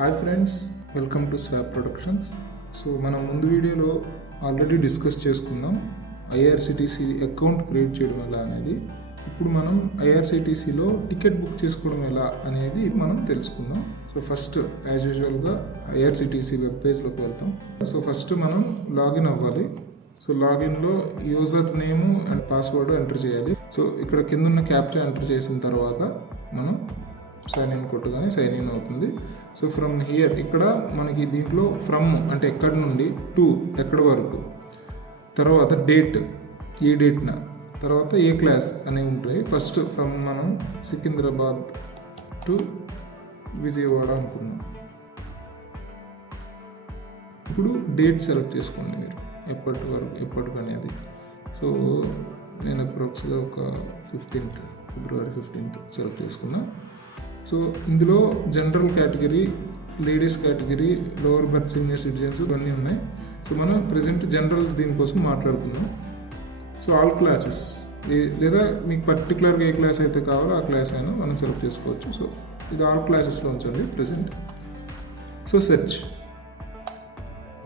Hi friends welcome to swap productions so మనం ముందు వీడియోలో ఆల్రెడీ డిస్కస్ చేసుకుందాం ఐఆర్సిటీసీ అకౌంట్ క్రియేట్ చేయడం ఎలా అనేది. ఇప్పుడు మనం ఐఆర్సిటీసీలో టికెట్ బుక్ చేసుకోవడం ఎలా అనేది మనం తెలుసుకుందాం. సో ఫస్ట్ యాజ్ యూజువల్గా ఐఆర్సిటీసీ వెబ్ పేజ్లోకి వెళ్తాం. సో ఫస్ట్ మనం లాగిన్ అవ్వాలి. So లాగిన్లో user name and password enter చేయాలి. సో ఇక్కడ కింద ఉన్న క్యాప్చర్ ఎంటర్ చేసిన తర్వాత మనం సైన్ ఇన్ కొట్టగానే సైన్ ఇన్ అవుతుంది. సో ఫ్రమ్ హియర్ ఇక్కడ మనకి దీంట్లో ఫ్రమ్ అంటే ఎక్కడి నుండి టు ఎక్కడి వరకు? తర్వాత డేట్ ఏ డేట్న తర్వాత ఏ క్లాస్ అనేవి ఉంటాయి. ఫస్ట్ ఫ్రమ్ మనం సికింద్రాబాద్ టు విజయవాడ అనుకున్నాం ఇప్పుడు డేట్ సెలెక్ట్ చేసుకోండి మీరు. ఎప్పటి వరకు ఎప్పటికి అనేది. సో నేను అప్రాక్స్గా ఒక ఫిఫ్టీన్త్ ఫిబ్రవరి ఫిఫ్టీన్త్ సెలెక్ట్ చేసుకున్నాను సో ఇందులో general category ladies category lower berth senior citizens ఇవన్నీ ఉన్నాయి. సో మనం ప్రజెంట్ జనరల్ దీనికోసం మాట్లాడుతున్నాం సో ఆల్ క్లాసెస్ లేదా మీకు పర్టికులర్గా ఏ క్లాస్ అయితే కావాలో ఆ క్లాస్ అయినా మనం సెలెక్ట్ చేసుకోవచ్చు. సో ఇది ఆల్ క్లాసెస్లో ఉంచండి present so search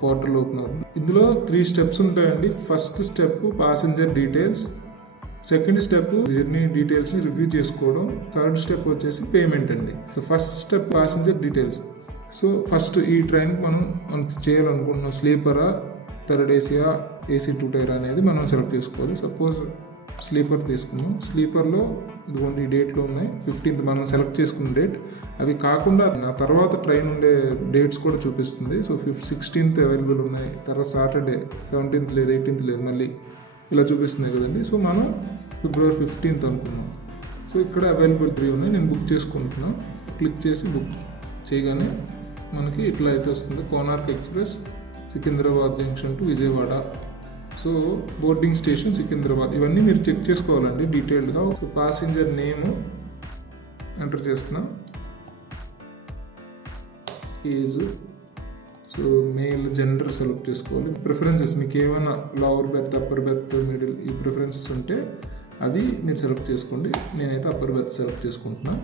portal open అవుతుంది ఇందులో త్రీ స్టెప్స్ ఉంటాయండి. First step passenger details second step journey డీటెయిల్స్ని review చేసుకోవడం. థర్డ్ స్టెప్ వచ్చేసి పేమెంట్ అండి. So first step passenger details so first ఈ ట్రైన్కి మనం చేయాలనుకుంటున్నాం స్లీపరా థర్డ్ ఏసీయా ఏసీ టూ టైర్ అనేది మనం సెలెక్ట్ చేసుకోవాలి. సపోజ్ స్లీపర్ తీసుకుందాం. స్లీపర్లో ఇదిగోండి ఈ డేట్లో ఉన్నాయి. ఫిఫ్టీన్త్ మనం సెలెక్ట్ చేసుకున్న డేట్ అవి కాకుండా నా తర్వాత ట్రైన్ ఉండే డేట్స్ కూడా చూపిస్తుంది. సో ఫిఫ్ సిక్స్టీన్త్ అవైలబుల్ ఉన్నాయి. తర్వాత సాటర్డే సెవెంటీన్త్ లేదు ఎయిటీన్త్ లేదు మళ్ళీ. ఇలా చూపిస్తుంది కదండి. సో మనం ఫిబ్రవరి ఫిఫ్టీన్త్ అనుకున్నాం. సో ఇక్కడ అవైలబుల్ త్రీ ఉన్నాయి. నేను బుక్ చేసుకుంటున్నాను క్లిక్ చేసి బుక్ చేయగానే మనకి ఇట్లా అయితే వస్తుంది. Konark express Secunderabad junction to Vijayawada. So boarding station Secunderabad. ఇవన్నీ మీరు చెక్ చేసుకోవాలండి డీటెయిల్డ్గా. సో ప్యాసింజర్ నేము ఎంటర్ చేస్తున్నా. Age so male gender select చేసుకోవాలి. ప్రిఫరెన్సెస్ మీకు ఏమైనా lower berth upper berth middle ఈ ప్రిఫరెన్సెస్ ఉంటే అవి మీరు సెలెక్ట్ చేసుకోండి. నేనైతే అప్పర్ బెర్త్ సెలెక్ట్ చేసుకుంటున్నా.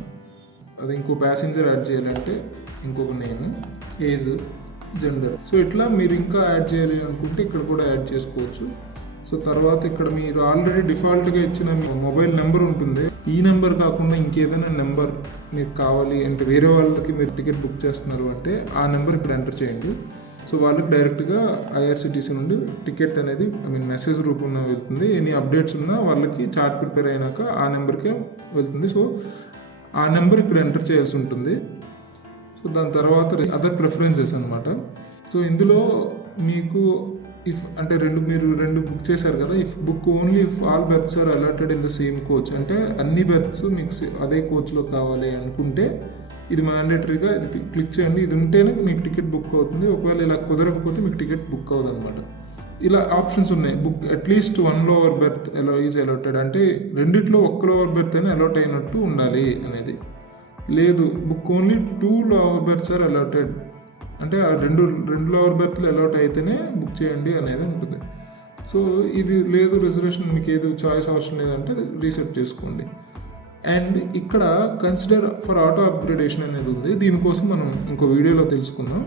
అది ఇంకో ప్యాసింజర్ యాడ్ చేయాలంటే ఇంకొక నేమ్ ఏజ్ జెండర్ సో ఇట్లా మీరు ఇంకా యాడ్ చేయాలి అనుకుంటే ఇక్కడ కూడా యాడ్ చేసుకోవచ్చు. సో తర్వాత ఇక్కడ మీరు ఆల్రెడీ డిఫాల్ట్గా ఇచ్చిన మీ మొబైల్ నెంబర్ ఉంటుంది. ఈ నెంబర్ కాకుండా ఇంకేదైనా నెంబర్ మీకు కావాలి అంటే వేరే వాళ్ళకి మీరు టికెట్ బుక్ చేస్తున్నారు అంటే ఆ నెంబర్ ఇక్కడ ఎంటర్ చేయండి. సో వాళ్ళకి డైరెక్ట్గా ఐఆర్సిటీసీ నుండి టికెట్ అనేది ఐ మీన్ మెసేజ్ రూపంలో వెళ్తుంది. ఎన్ని అప్డేట్స్ ఉన్నా వాళ్ళకి చార్ట్ ప్రిపేర్ అయినాక ఆ నెంబర్కే వెళ్తుంది. సో ఆ నెంబర్ ఇక్కడ ఎంటర్ చేయాల్సి ఉంటుంది. సో దాని తర్వాత అదర్ ప్రిఫరెన్సెస్ అనమాట సో ఇందులో మీకు ఇఫ్ అంటే రెండు మీరు రెండు బుక్ చేశారు కదా if book only if all berths are allotted in the same coach అంటే అన్ని బెర్త్స్ మీకు సే- అదే కోచ్లో కావాలి అనుకుంటే ఇది మ్యాండేటరీగా ఇది క్లిక్ చేయండి. ఇది ఉంటేనే మీకు టికెట్ బుక్ అవుతుంది. ఒకవేళ ఇలా కుదరకపోతే మీకు టికెట్ బుక్ అవ్వదు అనమాట ఇలా ఆప్షన్స్ ఉన్నాయి. Book at least one lower berth ఎలా ఈజ్ అలాటెడ్ అంటే రెండిట్లో ఒక్క లోవర్ బెర్త్ అయినా అలాట్ అయినట్టు ఉండాలి అనేది. లేదు book only two lower berths are allotted అంటే ఆ రెండు రెండు లోవర్ బెర్త్లు అలౌట్ అయితేనే బుక్ చేయండి అనేది ఉంటుంది. సో ఇది లేదు రిజర్వేషన్ మీకు ఏది చాయిస్ అవసరం లేదంటే రీసెట్ చేసుకోండి. అండ్ ఇక్కడ కన్సిడర్ ఫర్ ఆటో అప్గ్రేడేషన్ అనేది ఉంది. దీనికోసం మనం ఇంకో వీడియోలో తెలుసుకుందాం.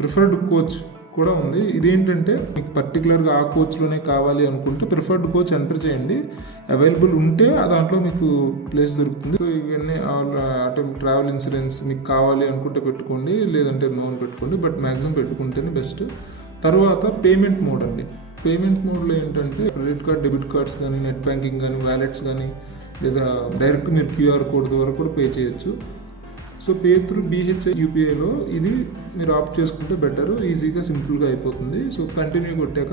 ప్రిఫర్డ్ కోచ్ కూడా ఉంది. ఇదేంటంటే మీకు పర్టికులర్గా ఆ కోచ్లోనే కావాలి అనుకుంటే ప్రిఫర్డ్ కోచ్ ఎంటర్ చేయండి. అవైలబుల్ ఉంటే ఆ దాంట్లో మీకు ప్లేస్ దొరుకుతుంది. సో ఇవన్నీ అంటే ట్రావెల్ ఇన్సూరెన్స్ మీకు కావాలి అనుకుంటే పెట్టుకోండి. లేదంటే నోన్ పెట్టుకోండి. బట్ మ్యాక్సిమం పెట్టుకుంటేనే బెస్ట్ తర్వాత పేమెంట్ మోడ్ అండి. పేమెంట్ మోడ్లో ఏంటంటే క్రెడిట్ కార్డ్ డెబిట్ కార్డ్స్ కానీ నెట్ బ్యాంకింగ్ కానీ వ్యాలెట్స్ కానీ లేదా డైరెక్ట్ మీరు క్యూఆర్ కోడ్ ద్వారా కూడా పే చేయొచ్చు. సో పే త్రూ బీహెచ్ఐ యూపీఐలో ఇది మీరు ఆప్ట్ చేసుకుంటే బెటర్ ఈజీగా సింపుల్గా అయిపోతుంది. సో కంటిన్యూ కొట్టాక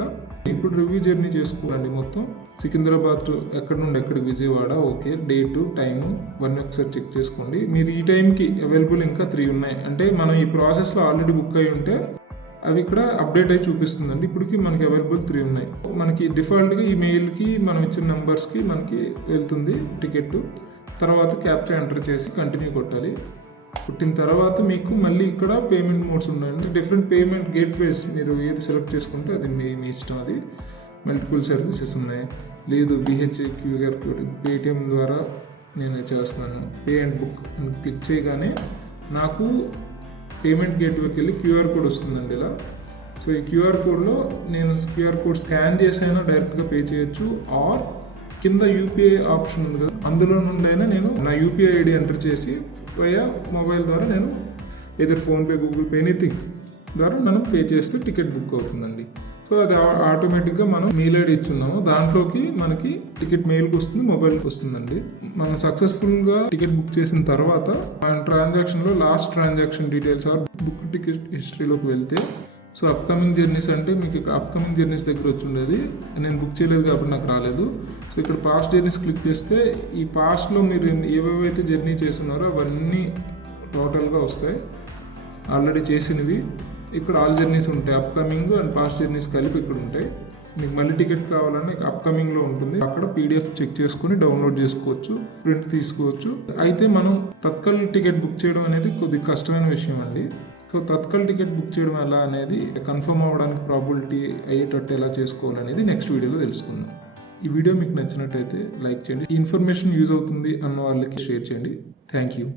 ఇప్పుడు రివ్యూ జర్నీ చేసుకోవాలండి మొత్తం. సికింద్రాబాద్ టు ఎక్కడి నుండి ఎక్కడికి విజయవాడ ఓకే. డేటు టైము ఇవన్నీ ఒకసారి చెక్ చేసుకోండి. మీరు ఈ టైంకి అవైలబుల్ ఇంకా త్రీ ఉన్నాయి. అంటే మనం ఈ ప్రాసెస్లో ఆల్రెడీ బుక్ అయి ఉంటే అవి ఇక్కడ అప్డేట్ అయి చూపిస్తుందండి. ఇప్పటికి మనకి అవైలబుల్ త్రీ ఉన్నాయి. మనకి డిఫాల్ట్గా ఈ మెయిల్కి మనం ఇచ్చిన నెంబర్స్కి మనకి వెళ్తుంది టికెట్ తర్వాత క్యాప్చర్ ఎంటర్ చేసి కంటిన్యూ కొట్టాలి. పుట్టిన తర్వాత మీకు మళ్ళీ ఇక్కడ పేమెంట్ మోడ్స్ ఉన్నాయండి డిఫరెంట్ పేమెంట్ గేట్వేస్ మీరు ఏది సెలెక్ట్ చేసుకుంటే అది మీ మీ ఇష్టం అది. మల్టిపుల్ సర్వీసెస్ ఉన్నాయి. లేదు బిహెచ్ఏ క్యూఆర్ కోడ్ పేటిఎం ద్వారా నేను చేస్తున్నాను. పే అండ్ బుక్ అని క్లిక్ చేయగానే నాకు పేమెంట్ గేట్వేకి వెళ్ళి క్యూఆర్ కోడ్ వస్తుందండి ఇలా. సో ఈ క్యూఆర్ కోడ్లో నేను క్యూఆర్ కోడ్ స్కాన్ చేసైనా డైరెక్ట్గా పే చేయొచ్చు. ఆర్ కింద యూపీఐ ఆప్షన్ ఉంది కదా అందులో నుండి అయినా నేను నా యూపీఐ ఐడి ఎంటర్ చేసి వయా మొబైల్ ద్వారా నేను ఏదో ఫోన్పే గూగుల్ పే ఎనీథింగ్ ద్వారా మనం పే చేస్తే టికెట్ బుక్ అవుతుందండి. సో అది ఆటోమేటిక్గా మనం మెయిల్ ఐడి ఇచ్చున్నాము. దాంట్లోకి మనకి టికెట్ మెయిల్కి వస్తుంది మొబైల్కి వస్తుందండి. మనం సక్సెస్ఫుల్గా టికెట్ బుక్ చేసిన తర్వాత మన ట్రాన్సాక్షన్లో last transaction details or book ticket హిస్టరీలోకి వెళ్తే సో అప్కమింగ్ జర్నీస్ అంటే మీకు ఇక్కడ అప్కమింగ్ జర్నీస్ దగ్గర వచ్చి ఉండేది. నేను బుక్ చేయలేదు కాబట్టి నాకు రాలేదు. సో ఇక్కడ పాస్ట్ జర్నీస్ క్లిక్ చేస్తే ఈ పాస్ట్లో మీరు ఏవేవైతే జర్నీ చేస్తున్నారో అవన్నీ టోటల్గా వస్తాయి. ఆల్రెడీ చేసినవి. ఇక్కడ ఆల్ జర్నీస్ ఉంటాయి. అప్కమింగ్ అండ్ పాస్ట్ జర్నీస్ కలిపి ఇక్కడ ఉంటాయి. మీకు మళ్ళీ టికెట్ కావాలన్నా అప్కమింగ్లో ఉంటుంది. అక్కడ పీడిఎఫ్ చెక్ చేసుకొని డౌన్లోడ్ చేసుకోవచ్చు. ప్రింట్ తీసుకోవచ్చు. అయితే మనం తత్కాల్ టికెట్ బుక్ చేయడం అనేది కొద్దిగా కష్టమైన విషయం అండి. సో తత్కాల్ టికెట్ బుక్ చేయడం ఎలా అనేది కన్ఫర్మ్ అవ్వడానికి ప్రాబిలిటీ అయ్యేటట్టు ఎలా చేసుకోవాలనేది నెక్స్ట్ వీడియోలో తెలుసుకుందాం. ఈ వీడియో మీకు నచ్చినట్టయితే లైక్ చేయండి. ఇన్ఫర్మేషన్ యూజ్ అవుతుంది అన్న వాళ్ళకి షేర్ చేయండి. Thank you